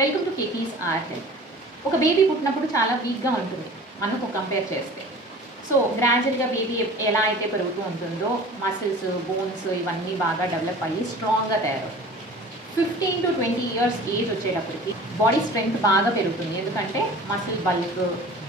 Welcome to కేపీస్ ఆర్ health. ఒక బేబీ పుట్టినప్పుడు చాలా వీక్గా ఉంటుంది మనకు కంపేర్ చేస్తే. సో గ్రాడ్యువల్గా బేబీ ఎలా అయితే పెరుగుతూ ఉంటుందో మసిల్స్, బోన్స్ ఇవన్నీ బాగా డెవలప్ అయ్యి స్ట్రాంగ్గా తయారవుతుంది. 15 to 20 ఇయర్స్ ఏజ్ వచ్చేటప్పటికి బాడీ స్ట్రెంగ్త్ బాగా పెరుగుతుంది. ఎందుకంటే మసిల్ బల్క్,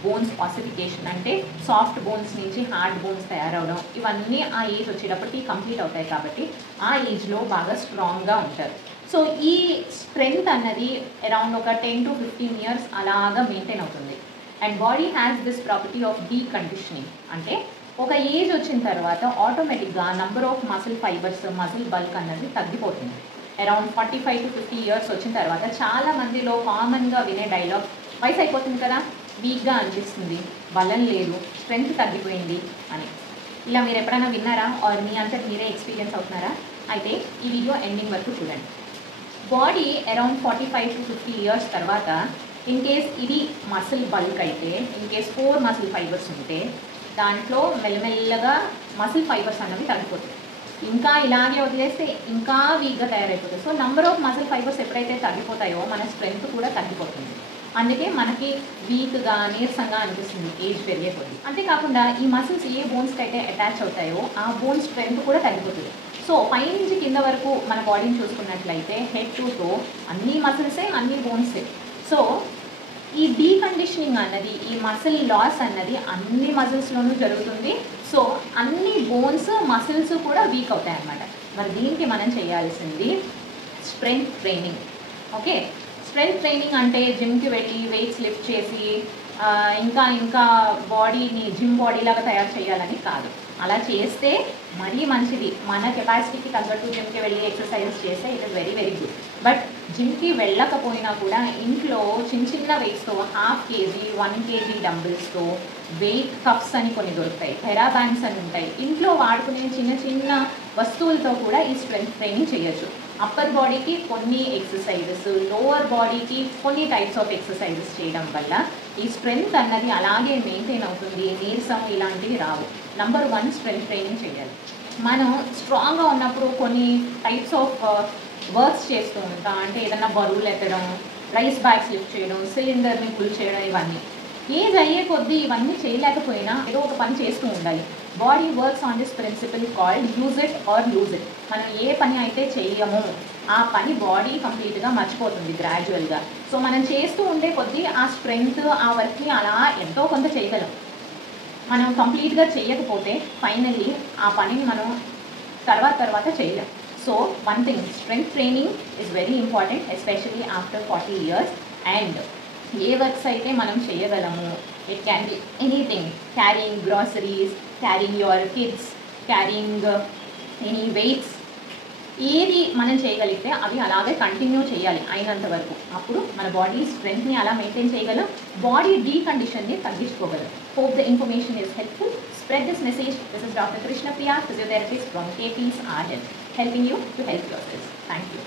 బోన్స్ ఆసిఫికేషన్ అంటే సాఫ్ట్ బోన్స్ నుంచి హార్డ్ బోన్స్ తయారవడం, ఇవన్నీ ఆ ఏజ్ వచ్చేటప్పటికి కంప్లీట్ అవుతాయి. కాబట్టి ఆ ఏజ్లో బాగా స్ట్రాంగ్గా ఉంటారు. సో ఈ స్ట్రెంగ్త్ అన్నది అరౌండ్ ఒక 10 to 15 ఇయర్స్ అలాగా మెయింటైన్ అవుతుంది. And body has this property of deconditioning. అంటే ఒక ఏజ్ వచ్చిన తర్వాత ఆటోమేటిక్గా number of muscle fibres, muscle bulk అన్నది తగ్గిపోతుంది. అరౌండ్ 45 to 50 ఇయర్స్ వచ్చిన తర్వాత చాలా మందిలో కామన్గా వినే డైలాగ్, వయసు అయిపోతుంది కదా, వీక్గా అనిపిస్తుంది, బలం లేదు, స్ట్రెంగ్త్ తగ్గిపోయింది అని. ఇలా మీరు ఎప్పుడైనా విన్నారా? ఆర్ మీ అంతా మీరే ఎక్స్పీరియన్స్ అవుతున్నారా? అయితే ఈ వీడియో ఎండింగ్ వరకు చూడండి. బాడీ అరౌండ్ 45 to 50 ఇయర్స్ తర్వాత ఇన్ కేస్ ఇది మసిల్ బల్క్ అయితే, ఇన్ కేస్ 4 మసిల్ ఫైబర్స్ ఉంటే దాంట్లో మెల్లమెల్లగా మసిల్ ఫైబర్స్ అన్నవి తగ్గిపోతాయి. ఇంకా ఇలాగే వదిలేస్తే ఇంకా వీక్గా తయారైపోతుంది. So number of muscle fibres ఎప్పుడైతే తగ్గిపోతాయో మన స్ట్రెంగ్త్ కూడా తగ్గిపోతుంది. అందుకే మనకి వీక్గా, నీరసంగా అనిపిస్తుంది ఏజ్ పెరిగే కొద్ది. అంతేకాకుండా ఈ మసిల్స్ ఏ బోన్స్కి అయితే అటాచ్ అవుతాయో ఆ బోన్ స్ట్రెంగ్త్ కూడా తగ్గిపోతుంది. సో పైనుంచి కింద వరకు మన బాడీని చూసుకున్నట్లయితే హెడ్ టు టో అన్ని మసిల్సే, అన్ని బోన్సే. సో ఈ డీకండిషనింగ్ అన్నది, ఈ మసిల్ లాస్ అన్నది అన్ని మసిల్స్లోనూ జరుగుతుంది. సో అన్ని బోన్స్, మసిల్స్ కూడా వీక్ అవుతాయి అన్నమాట. మరి దీనికి మనం చేయాల్సింది strength training. Okay, strength training అంటే జిమ్కి వెళ్ళి వెయిట్స్ లిఫ్ట్ చేసి ఇంకా బాడీని జిమ్ బాడీ లాగా తయారు చేయాలని కాదు. అలా చేస్తే మరీ మంచిది. మన కెపాసిటీకి తగ్గట్టు జిమ్కి వెళ్ళి ఎక్సర్సైజెస్ చేస్తే it is very very good. But జిమ్కి వెళ్ళకపోయినా కూడా ఇంట్లో చిన్న వెయిట్స్తో, 1/2 kg, 1 kg డంబుల్స్తో, వెయిట్ కప్స్ అని కొన్ని దొరుకుతాయి, థెరాబ్యాండ్స్ అని ఉంటాయి. ఇంట్లో వాడుకునే చిన్న వస్తువులతో కూడా ఈ స్ట్రెంగ్త్ ట్రైనింగ్ చేయొచ్చు. అప్పర్ బాడీకి కొన్ని ఎక్సర్సైజెస్, లోవర్ బాడీకి కొన్ని టైప్స్ ఆఫ్ ఎక్సర్సైజెస్ చేయడం వల్ల ఈ స్ట్రెంగ్త్ అన్నది అలాగే మెయింటైన్ అవుతుంది. నీరసం ఇలాంటివి రావు. నంబర్ 1 స్ట్రెంగ్త్ ట్రైనింగ్ చేయాలి. మనం స్ట్రాంగ్గా ఉన్నప్పుడు కొన్ని టైప్స్ ఆఫ్ వర్క్స్ చేస్తూ ఉంటాం. అంటే ఏదైనా బరువులు ఎత్తడం, రైస్ బ్యాగ్స్ లిఫ్ట్ చేయడం, సిలిండర్ని పుల్ చేయడం, ఇవన్నీ ఏజ్ అయ్యే కొద్దీ ఇవన్నీ చేయలేకపోయినా ఏదో ఒక పని చేస్తూ ఉండాలి. Body works on this principle called use it or lose it. మనం ఏ పని అయితే చేయమో ఆ పని బాడీ కంప్లీట్గా మర్చిపోతుంది గ్రాడ్యువల్గా. సో మనం చేస్తూ ఉండే కొద్దీ ఆ స్ట్రెంగ్త్, ఆ వర్క్ని అలా ఎంతో కొంత చేయగలం. మనం కంప్లీట్గా చేయకపోతే ఫైనల్లీ ఆ పనిని మనం తర్వాత చేయలేం. So one thing, strength training is very important, especially after 40 years. And A works అయితే మనం చేయగలము, it can be anything, carrying groceries, carrying your kids, carrying any weights, ఏది మనం చేయగలిగితే అవి అలాగే కంటిన్యూ చేయాలి అయినంత వరకు. అప్పుడు మన బాడీ స్ట్రెంగ్త్ని అలా మెయింటైన్ చేయగలం, body డీకండిషన్ని తగ్గించుకోగలం. Hope the information is helpful. Spread this message. This is Dr. Krishna Priya, physiotherapist from KP's R Health, helping you to help yourself. Thank you.